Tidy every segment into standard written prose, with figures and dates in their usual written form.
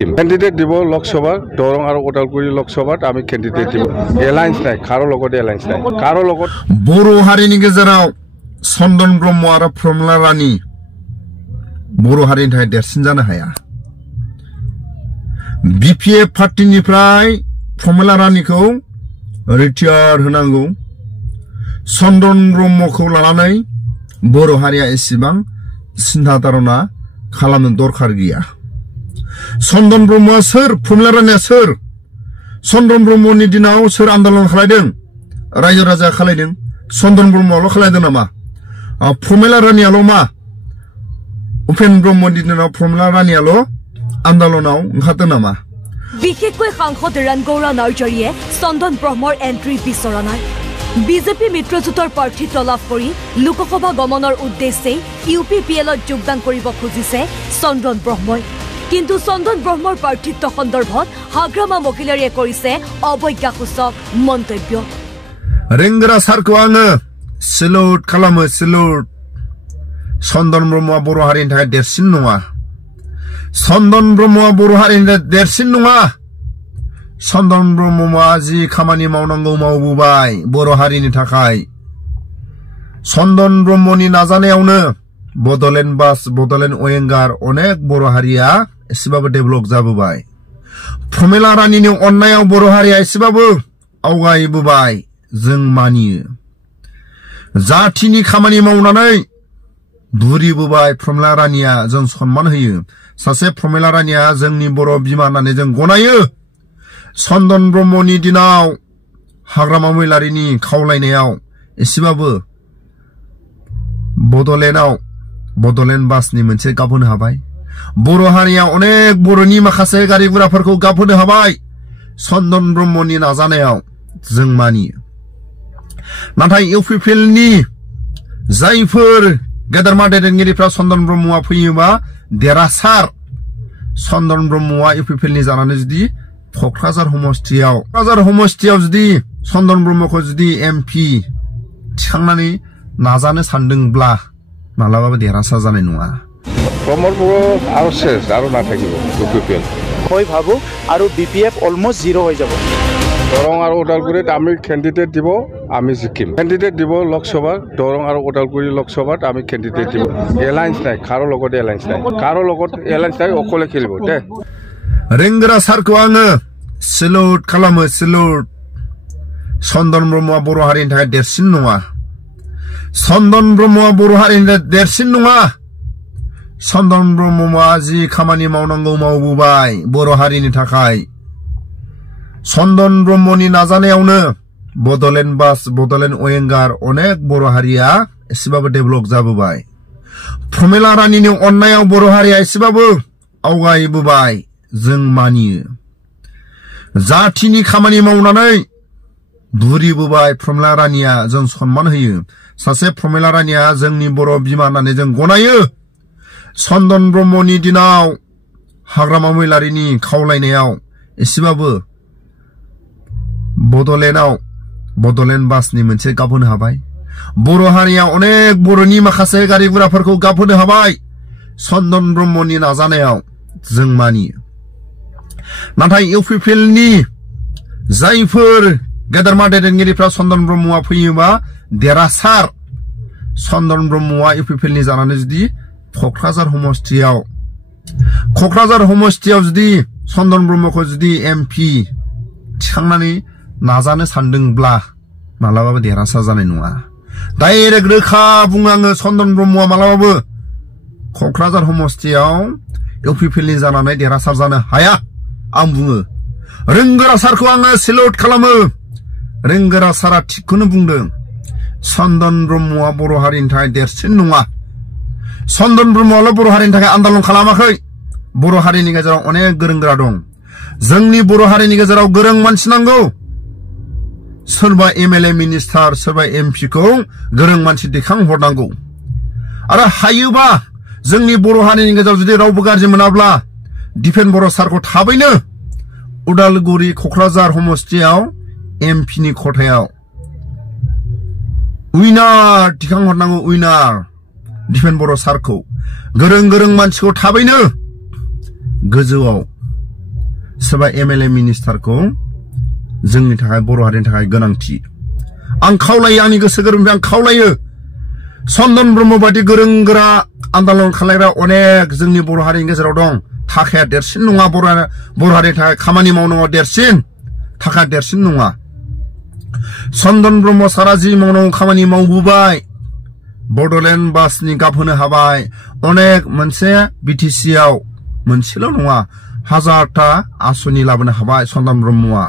Candidate দিব লোকসভা দৰং আৰু ওদালগুৰি লোকসভাত আমি ক্যান্ডিডেট দিব এলায়েন্স নাই কাৰো লগত এলায়েন্স নাই কাৰো লগত बर' हारिनि गेजेराव चन्दन ब्रह्म आरो प्रमिला रानी बर' हारिनि थाखाय देरसिन जानो हाया BPF पार्टीनिफ्राय प्रमिला रानीखौ रिटायार होनांगौ चन्दन ब्रह्मखौ लानानै बर' हारिया एसेबां सिन्था धारना खालामनो दरखार गैया चन्दन ब्रह्मआ सोर प्रमिला रानीया सोर चन्दन ब्रह्मनि दिनाव सोर आन्दोलन खालायदों रायजो राजा खालायदों चन्दन ब्रह्मआल' खालायदों नामा प्रमिला रानीयाल' मा उपेन ब्रह्मनि दिनाव प्रमिला रानीयाल' आन्दोलनाव ओंखारदों नामा বিশেষকৈ সাংসদ ৰণগৌৰা নাৰ্জাৰীয়ে চন্দন ব্ৰহ্মৰ এন্ট্ৰি বিচৰা নাই বিজেপি মিত্ৰজোঁটৰ প্ৰাৰ্থিত্ব লাভ কৰি লোকসভা গমনৰ উদ্দেশ্যে ইউপিপিএলত যোগদান কৰিব খুজিছে চন্দন ব্ৰহ্মই কিন্তু চন্দন ব্ৰহ্মৰ প্ৰাৰ্থিত্ব সন্দৰ্ভত হাগ্ৰামা মহিলাৰীয়ে কৰিছে অৱজ্ঞাসূচক মন্তব্য रेंगरा सारखौ आङो सेलुट खालामो सेलुट चन्दन ब्रह्मआ बर' हारिनि थाखाय देरसिन नङा चन्दन ब्रह्मआ बर' हारिनि थाखाय देरसिन नङा चन्दन ब्रह्मआ जि खामानि मावनांगौ मावबोबाय बर' हारिनि थाखाय चन्दन ब्रह्मनि नाजानायावनो बड'लेण्ड बास बड'लेण्ड अयेंगार अनेक बर' हारिया एसेबाबो डेभेलप जाबोबाय प्रमिला रानीनि अननायाव बर' हारिया एसेबाबो आवगायबोबाय जों मानियो जाथिनि खामानि मावनानै बुरिबोबाय प्रमिला रानीया जों सन्मान होयो सासे प्रमिला रानीया जोंनि बर' बिमा होननानै जों गनायो चन्दन ब्रह्मनि दिनाव हाग्रामा महिलारीनि खावलायनायाव एसेबाबो बड'लेण्ड बासनि मोनसे गाब होनो हाबाय बर' हारिया अनेक बर'नि माखासे गारि गुराफोरखौ गाब होनो हाबाय चन्दन ब्रह्मनि नाजानायाव जों मानियो नाथाय इउपिपिएलनि जायफोर गेदेरमा दैदेनगिरिफ्रा चन्दन ब्रह्मआ फैयोबा देरहासार चन्दन ब्रह्मआ इउपिपिएलनि जानानै जुदि क'क्राझार समस्तियाव जुदि चन्दन ब्रह्मखौ जुदि एमपि थिखांनानै नाजानो सानदोंब्ला मालाबाबो देरहासार जानाय नङा প্ৰমৰপুৰ আৰু শেষ আৰু নাথাকিব ইউপিপিএল মই ভাবো আৰু বিপিএফ অলমোস্ট জিৰ' হৈ যাব দৰং আৰু ওদালগুৰিত আমি ক্যান্ডিডেট দিব আমি জিকিম ক্যান্ডিডেট দিব লোকসভা দৰং আৰু ওদালগুৰি লোকসভাত আমি ক্যান্ডিডেট দিব এলায়েন্স নাই কাৰো লগত এলায়েন্স নাই কাৰো লগত এলায়েন্স নাই অকলে খেলিব দে रेंगरा सारखौ आङो सेलुट खालामो सेलुट चन्दन ब्रह्मआ बर' हारिनि थाखाय देरसिन नङा चन्दन ब्रह्मआ बर' हारिनि थाखाय देरसिन नङा चन्दन ब्रह्मआ जि खामानि मावनांगौ मावबोबाय बर' हारिनि थाखाय चन्दन ब्रह्मनि नाजानायावनो बड'लेण्ड बास बड'लेण्ड अयेंगार अनेक बर' हारिया एसेबाबो डेभेलप जाबोबाय प्रमिला रानीनि अननायाव बर' हारिया एसेबाबो आवगायबोबाय जों मानियो जाथिनि खामानि मावनानै बुरिबोबाय प्रमिला रानीया जों सन्मान होयो सासे प्रमिला रानीया जोंनि बर' बिमा होननानै जों गनायो चन्दन ब्रह्मनि दिनाव हाग्रामा महिलारीनि खावलायनायाव एसेबाबो बड'लेण्ड बासनि मोनसे गाब होनो हाबाय बर' हारिया अनेक बर'नि माखासे गारि गुराफोरखौ गाब होनो हाबाय चन्दन ब्रह्मनि नाजानायाव जों मानियो नाथाय इउपिपिएलनि जायफोर गेदेरमा दैदेनगिरिफ्रा चन्दन ब्रह्मआ फैयोबा देरहासार चन्दन ब्रह्मआ इउपिपिएलनि जानानै जुदि क'क्राझार समस्तियाव जुदि चन्दन ब्रह्मखौ जुदि एमपि थिखांनानै नाजानो सानदोंब्ला मालाबाबो देरहासार जानाय नङा डाइरेक्ट रोखा बुङो आङो चन्दन ब्रह्मआ मालाबाबो क'क्राझार समस्तियाव इउपिपिएलनि जानानै देरहासार जानो हाया आं बुङो रेंगरा सारखौ आङो सेलुट खालामो रेंगरा सारा थिगखौनो बुंदों चन्दन ब्रह्मआ बर' हारिनि थाखाय देरसिन नङा चन्दन ब्रह्मआल' बर' हारिनि थाखाय आन्दोलन खालामाखै बर' हारिनि गेजेराव अनेक गोरों गोरा दं जोंनि बर' हारिनि गेजेराव गोरों मानसि नांगौ सोरबा एमएलए मिनिस्टार सोरबा एमपिखौ गोरों मानसि दैखांहरनांगौ आरो हायोबा जोंनि बर' हारिनि गेजेराव जुदि रावबो गाज्रि मोनाब्ला दिपेन बर' सारखौ थाबैनो उदालगुरि क'क्राझार समस्तियाव एमपिनि खथायाव उइनार दिखांहरनांगौ उइनार दिपेन बर' सारखौ गोरों मानसिखौ थाबैनो गोजौआव सोरबा MLA मिनिस्टारखौ जोंनि थाखाय बर' हारिनि थाखाय गोनांथि आं खावलायो आंनि गोसो गोरबोनिफ्राय आं खावलायो चन्दन ब्रह्म बायदि गोरों गोरा आन्दलन खालायग्रा अनेक जोंनि बर' हारिनि गेजेराव दं थाखाया देरसिन नङा बर' हारिनि थाखाय खामानि मावनांगौ देरसिन थाखा देरसिन नङा चन्दन ब्रह्म सारा जि मावनांगौ खामानि मावबोबाय बड'लेण्ड बासनि गाब होनो हाबाय अनेक मोनसे BTC आव मोनसेल' नङा हाजारटा आसनि लाबोनो हाबाय चन्दन ब्रह्मआ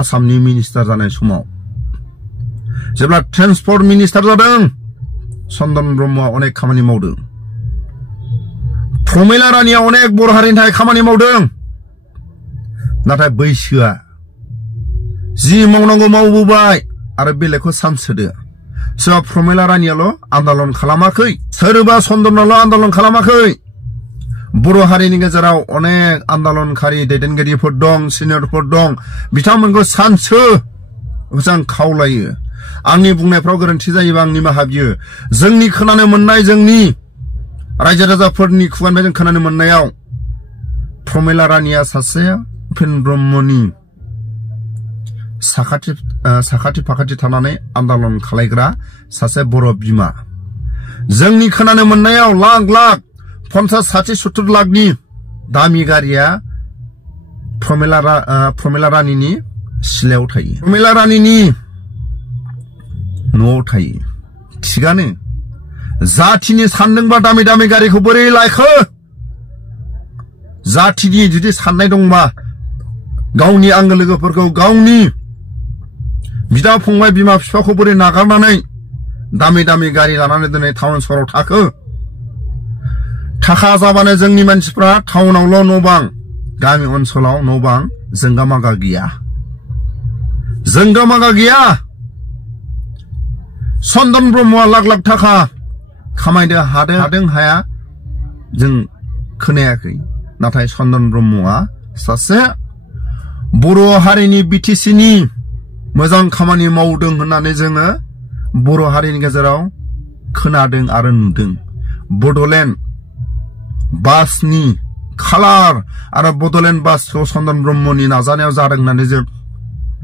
आसामनि मिनिस्टार जानाय समाव जेब्ला ट्रेन्सपर्ट मिनिस्टार जादों चन्दन ब्रह्मआ अनेक खामानि मावदों प्रमिला रानिया अनेक बर' हारिनि थाखाय खामानि मावदों नाथाय बैसोआ जि मावनांगौ मावबोबाय आरो बेलेगखौ चान्स होदो सोरबा प्रमिला रानियाल' आन्दलन खालामाखै सोरबा चन्दनाल' आन्दलन खालामाखै बर' हारिनि गेजेराव अनेक आन्दलनखारि दैदेनगिरिफोर दं सिनियरफोर दं बिथांमोनखौ चान्स हो आं खावलायो आंनि बुंनायफ्राव गोरोन्थि जायोबा आं निमाहा बियो जोंनि खोनानो मोननाय जोंनि रायजो राजाफोरनि खुगानिफ्राय जों खोनानो मोननायाव प्रमिला रानिया सासे उपेन्द्र ब्रह्मनि साखाथि फाखाथि थानानै आन्दलन खालायग्रा सासे बर' बिमा जोंनि खोनानो मोननायाव लाख लाख 50-60-70 लाखनि दामि गारिया प्रमिला रानिनि सिलायाव थायो प्रमिला रानिनि न'आव थायो थिगानो जाथिनि सानदोंबा दामि दामि गारिखौ बोरै लायखो जाथिनि जुदि साननाय दंबा गावनि आंगो लोगोफोरखौ गावनि बिदा फंबाय बिमा बिफाखौ बोरै नागारनानै दामि दामि गारि लानानै दिनै टाउन सहराव थाखो थाखा जाबानो जोंनि मानसिफ्रा टाउनावल' न' बां गामि ओनसोलाव न' बां जोंगा मागा गैया चन्दन ब्रह्मआ लाख लाख थाखा खामायनो हादों हाया जों खोनायाखै नाथाय चन्दन ब्रह्मआ सासे बर' हारिनि BTC नि मोजां खामानि मावदों होननानै जोङो बर' हारिनि गेजेराव खोनादों आरो नुदों बड'लेण्ड बासनि खालार आरो बड'लेण्ड बासखौ चन्दन ब्रह्मनि नाजानायाव जादों होननानै जों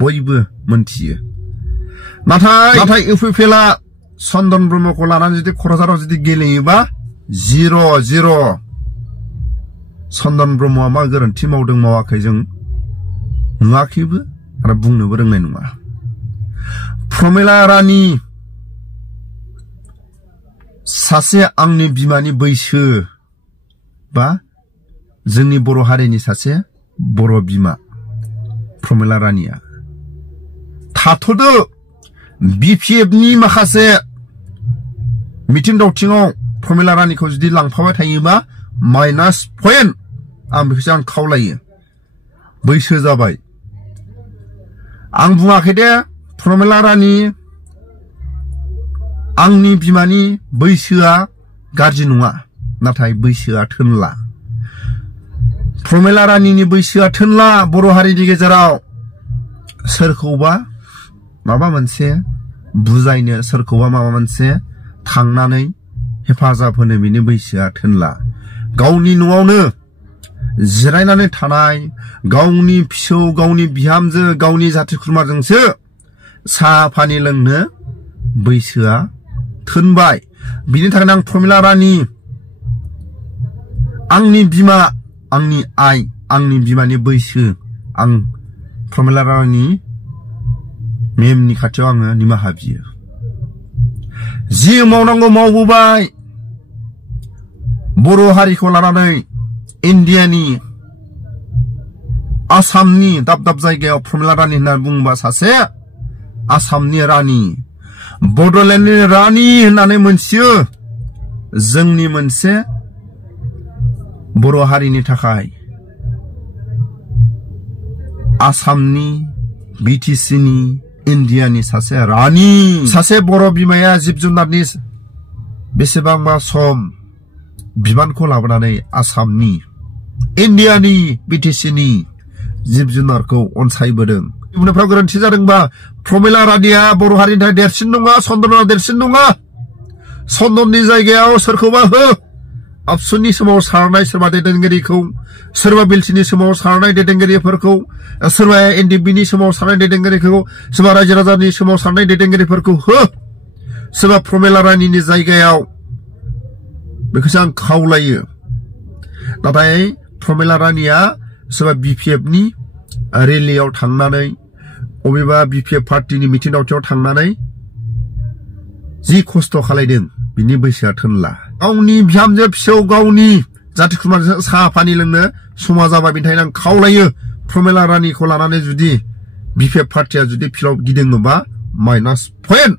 बयबो मोनथियो नाथाय UPPLआ चन्दन ब्रह्मखौ लानानै जुदि क'क्राझाराव जुदि गेलेयोबा 0-0 चन्दन ब्रह्मआ मा गोरोन्थि मावदों मावाखै जों नुवाखैबो आरो बुंनोबो रोंनाय नङा प्रमिला रानि सासे आंनि बिमानि बैसो बा जोंनि बर' हारिनि सासे बर' बिमा प्रमिला रानिया थाथ'दो BPF नि माखासे मिटिं दावथिङाव प्रमिला रानिखौ जुदि लांफाबाय थायोबा माइनास पइन्ट आं बेखौसो आं खावलायो बैसो जाबाय आं बुङाखै दे प्रमिला रानि आंनि बिमानि बैसोआ गाज्रि नङा नाथाय बैसोआ थोनला प्रमिला रानिनि बैसोआ थोनला बर' हारिनि गेजेराव सोरखौबा माबा मोनसे बुजायनो सोरखौबा माबा मोनसे थांनानै हेफाजाब होनो बिनि बैसोआ थोनला गावनि न'आवनो जिरायनानै थानाय गावनि फिसौ गावनि बिहामजो गावनि जाथि खुरमाजोंसो साहा पानि लोंनो बैसोआ थोनबाय बिनि थाखायनो आं प्रमिला रानि आंनि बिमा आंनि आइ आंनि बिमानि बैसो आं प्रमिला रानि मेमनि खाथियाव आङो निमाहा बियो जि मावनांगौ मावबोबाय बर' हारिखौ लानानै इन्डियानि आसामनि दाब दाब जायगायाव प्रमिला रानि होनना बुङोबा सासे आसामनि रानि बड'लेण्डनि रानि होननानै मोनथियो जोंनि मोनसे बर' हारिनि थाखाय आसामनि BTC नि इन्डियानि सासे रानि सासे बर' बिमाया जिब जुनारनि बेसेबांबा सम बिबानखौ लाबोनानै आसामनि इन्डियानि BTC नि जिब जुनारखौ अनसायबोदों बुंनायफ्राव गोरोन्थि जादोंबा प्रमिला रानिया बर' हारिनि थाखाय देरसिन नङा चन्दना देरसिन नङा चन्दननि जायगायाव सोरखौबा हो आबसुनि समाव सारनाय सोरबा दैदेनगिरिखौ सोरबा बिलसिनि समाव सारनाय दैदेनगिरिफोरखौ सोरबा एनडिबिनि समाव सारनाय दैदेनगिरिखौ सोरबा रायजो राजानि समाव सारनाय दैदेनगिरिफोरखौ हो सोरबा प्रमेला रानिनि जायगायाव बेखौसो आं खावलायो नाथाय प्रमेला रानिया सोरबा बिपिएफनि रेलियाव थांनानै अबेबा बिपिएफ पार्टिनि मिटिं दावथियाव थांनानै जि खस्थ' खालायदों बिनि बैसोआ थोनला गावनि बिहामजो फिसौ गावनि जाथि खुरमाजों साहा पानि लोंनो समा जाबाय बेनि थाखायनो आं खावलायो प्रमेला रानिखौ लानानै जुदि बिपिएफ पार्टिया जुदि फिल्डआव गिदिङोबा माइनास पइन्ट